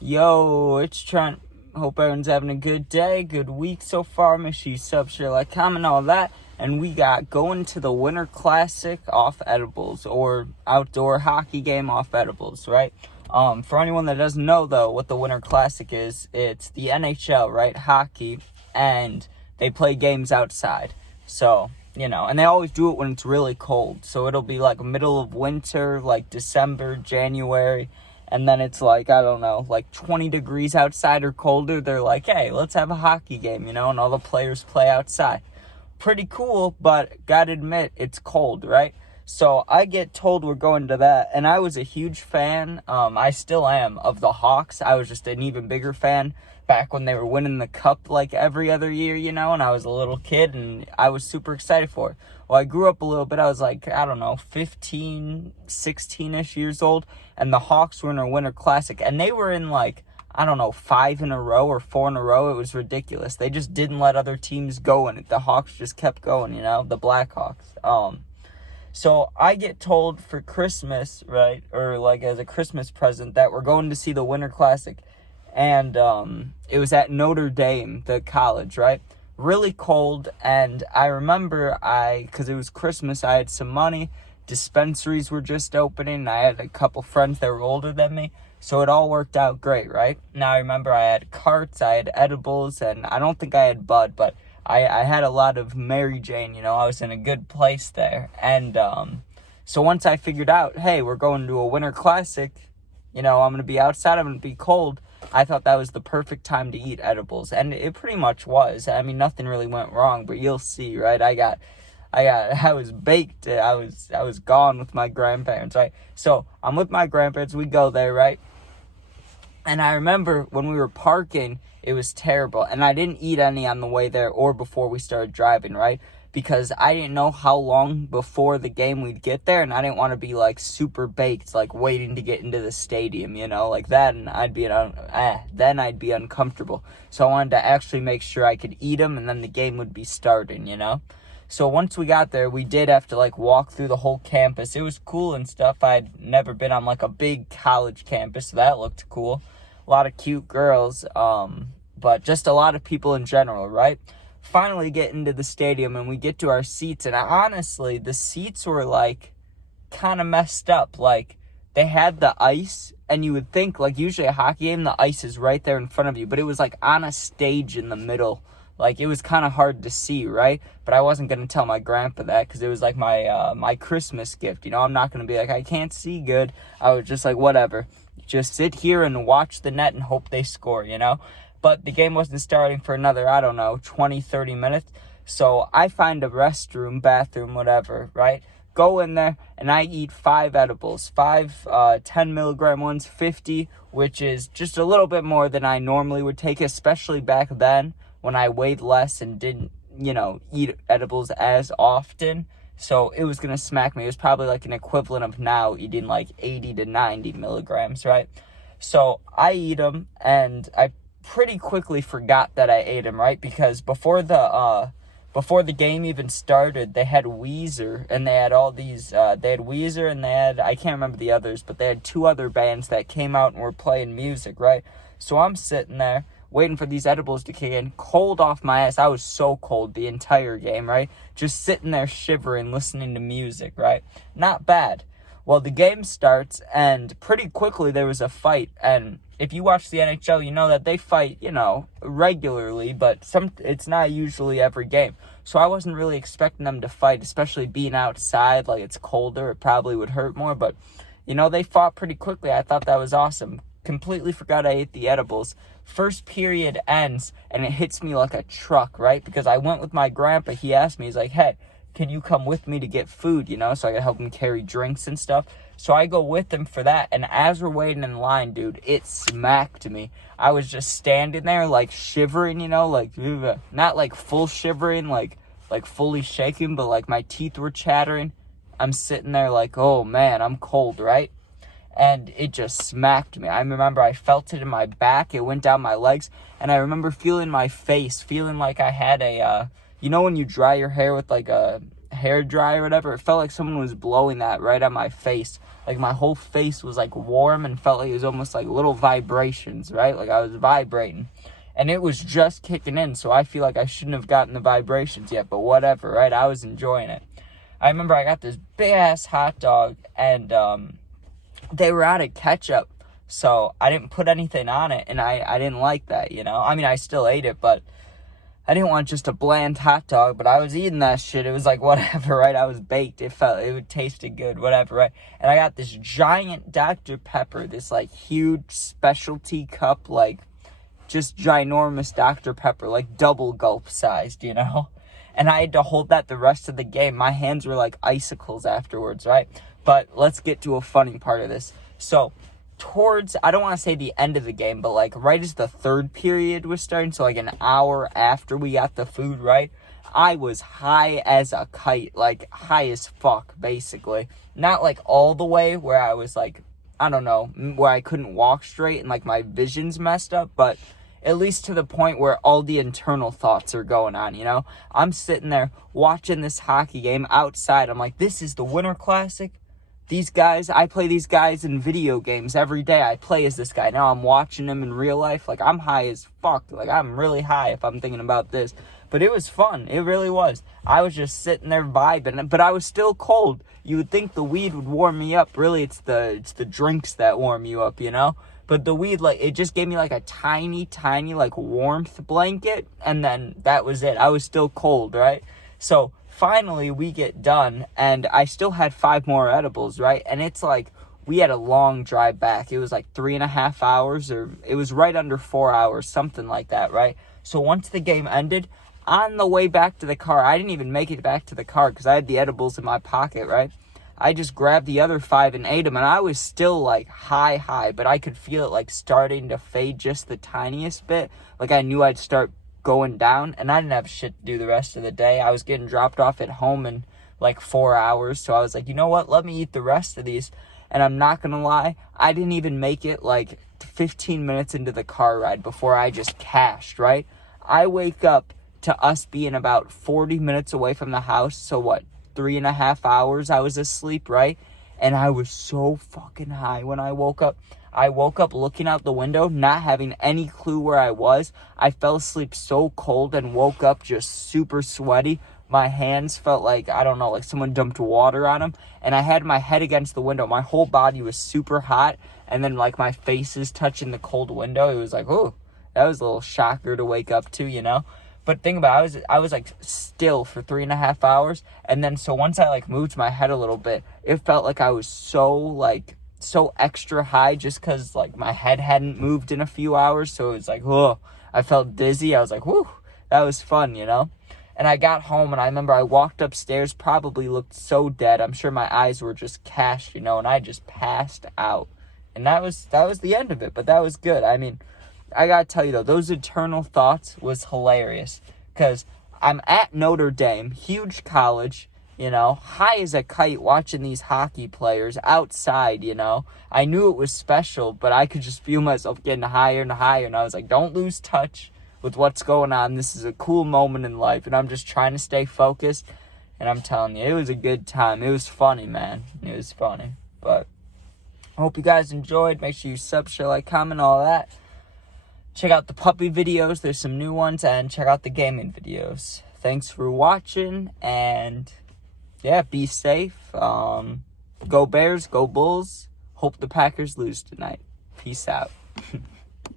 Yo, it's Trent. Hope everyone's having a good day, good week so far. Make sure you sub, share, like, comment, all that. And we got going to the Winter Classic off edibles, or outdoor hockey game off edibles, right? For anyone that doesn't know, though, what the Winter Classic is, it's the NHL, right? Hockey, and they play games outside. So, and they always do it when it's really cold. So it'll be like middle of winter, like December, January. And then it's like, I don't know, like 20 degrees outside or colder. They're like, hey, let's have a hockey game, and all the players play outside. Pretty cool, but gotta admit, it's cold, right? So I get told we're going to that, and I was a huge fan, I still am, of the Hawks. I was just an even bigger fan back when they were winning the cup like every other year, and I was a little kid, and I was super excited for it. Well, I grew up a little bit. I was like, I don't know, 15, 16-ish years old, and the Hawks were in a Winter Classic, and they were in like, I don't know, 5 in a row or 4 in a row. It was ridiculous. They just didn't let other teams go in it. The Hawks just kept going, the Blackhawks. So I get told for Christmas, right, or like as a Christmas present, that we're going to see the Winter Classic. And it was at Notre Dame, the college, right? Really cold. And I remember because it was Christmas, I had some money. Dispensaries were just opening. I had a couple friends that were older than me. So it all worked out great, right? Now I remember I had carts, I had edibles, and I don't think I had bud, but I had a lot of Mary Jane, I was in a good place there. And so once I figured out, hey, we're going to a Winter Classic, I'm going to be outside, I'm going to be cold, I thought that was the perfect time to eat edibles. And it pretty much was. I mean, nothing really went wrong, but you'll see, right? I was baked. I was gone with my grandparents, right? So I'm with my grandparents. We go there, right? And I remember when we were parking, it was terrible. And I didn't eat any on the way there or before we started driving, right? Because I didn't know how long before the game we'd get there. And I didn't want to be like super baked, like waiting to get into the stadium, like that. And then I'd be uncomfortable. So I wanted to actually make sure I could eat them and then the game would be starting, So once we got there, we did have to like walk through the whole campus. It was cool and stuff. I'd never been on like a big college campus, so that looked cool. A lot of cute girls, but just a lot of people in general, right? Finally get into the stadium and we get to our seats, and honestly, the seats were like kind of messed up. Like they had the ice, and you would think like usually a hockey game, the ice is right there in front of you, but it was like on a stage in the middle. Like, it was kind of hard to see, right? But I wasn't going to tell my grandpa that because it was like my Christmas gift. I'm not going to be like, I can't see good. I was just like, whatever. Just sit here and watch the net and hope they score, But the game wasn't starting for another, I don't know, 20, 30 minutes. So I find a restroom, bathroom, whatever, right? Go in there and I eat 5 edibles. 5 10 milligram ones, 50, which is just a little bit more than I normally would take, especially back then, when I weighed less and didn't, eat edibles as often. So it was going to smack me. It was probably like an equivalent of now eating like 80 to 90 milligrams, right? So I eat them, and I pretty quickly forgot that I ate them, right? Because before the game even started, they had Weezer, and they had all these, they had Weezer, and they had, I can't remember the others, but they had 2 other bands that came out and were playing music, right? So I'm sitting there, waiting for these edibles to kick in, cold off my ass. I was so cold the entire game, right? Just sitting there shivering, listening to music, right? Not bad. Well, the game starts, and pretty quickly there was a fight. And if you watch the NHL, you know that they fight, regularly, but it's not usually every game. So I wasn't really expecting them to fight, especially being outside, like it's colder. It probably would hurt more, but, they fought pretty quickly. I thought that was awesome. Completely forgot I ate the edibles. First period ends, and it hits me like a truck, right? Because I went with my grandpa. He asked me, he's like, hey, can you come with me to get food, so I could help him carry drinks and stuff. So I go with him for that, and as we're waiting in line, dude, it smacked me. I was just standing there, like, shivering, like, not like full shivering, like fully shaking, but like my teeth were chattering. I'm sitting there like, oh man, I'm cold, right? And it just smacked me. I remember I felt it in my back. It went down my legs. And I remember feeling my face, feeling like I had a, when you dry your hair with like a hair dry or whatever, it felt like someone was blowing that right on my face. Like, my whole face was, like, warm and felt like it was almost like little vibrations, right? Like, I was vibrating. And it was just kicking in, so I feel like I shouldn't have gotten the vibrations yet, but whatever, right? I was enjoying it. I remember I got this big-ass hot dog, and they were out of ketchup, so I didn't put anything on it, and I didn't like that, you know? I mean, I still ate it, but I didn't want just a bland hot dog, but I was eating that shit. It was like, whatever, right? I was baked. It tasted good, whatever, right? And I got this giant Dr. Pepper, this, like, huge specialty cup, like, just ginormous Dr. Pepper, like, double gulp sized, you know? And I had to hold that the rest of the game. My hands were like icicles afterwards, right? But let's get to a funny part of this. So, I don't want to say the end of the game, but like right as the third period was starting, so like an hour after we got the food, right? I was high as a kite, like high as fuck, basically. Not like all the way where I was like, I don't know, where I couldn't walk straight and like my vision's messed up, but at least to the point where all the internal thoughts are going on, you know? I'm sitting there watching this hockey game outside. I'm like, this is the Winter Classic. These guys, I play these guys in video games every day. I play as this guy. Now I'm watching him in real life. Like, I'm high as fuck. Like, I'm really high if I'm thinking about this. But it was fun. It really was. I was just sitting there vibing. But I was still cold. You would think the weed would warm me up. Really, it's the drinks that warm you up, you know? But the weed, like, it just gave me, like, a tiny, tiny, like, warmth blanket. And then that was it. I was still cold, right? So finally, we get done, and I still had 5 more edibles, right? And it's like, we had a long drive back. It was like 3.5 hours, or it was right under 4 hours, something like that, right? So once the game ended, on the way back to the car, I didn't even make it back to the car because I had the edibles in my pocket, right? I just grabbed the other 5 and ate them, and I was still like high, but I could feel it like starting to fade just the tiniest bit. Like I knew I'd start going down, and I didn't have shit to do the rest of the day. I was getting dropped off at home in like 4 hours, so I was like, you know what, let me eat the rest of these. And I'm not gonna lie, I didn't even make it like 15 minutes into the car ride before I just cashed, right? I wake up to us being about 40 minutes away from the house, so what, 3.5 hours I was asleep, right? And I was so fucking high when I woke up. I woke up looking out the window, not having any clue where I was. I fell asleep so cold and woke up just super sweaty. My hands felt like, I don't know, like someone dumped water on them. And I had my head against the window. My whole body was super hot. And then like my face is touching the cold window. It was like, oh, that was a little shocker to wake up to, you know? But think about it, I was like still for 3.5 hours. And then so once I like moved my head a little bit, it felt like I was so extra high just because like my head hadn't moved in a few hours. So it was like, whoa, I felt dizzy. I was like, whoo, that was fun, you know? And I got home, and I remember I walked upstairs, probably looked so dead. I'm sure my eyes were just cashed, you know, and I just passed out. And that was the end of it, but that was good. I mean, I gotta tell you though, those eternal thoughts was hilarious, because I'm at Notre Dame, huge college, you know, high as a kite watching these hockey players outside, you know. I knew it was special, but I could just feel myself getting higher and higher, and I was like, don't lose touch with what's going on. This is a cool moment in life, and I'm just trying to stay focused. And I'm telling you, it was a good time. It was funny, man. It was funny. But I hope you guys enjoyed. Make sure you sub, share, like, comment, all that. Check out the puppy videos. There's some new ones. And check out the gaming videos. Thanks for watching. And yeah, be safe. Go Bears. Go Bulls. Hope the Packers lose tonight. Peace out.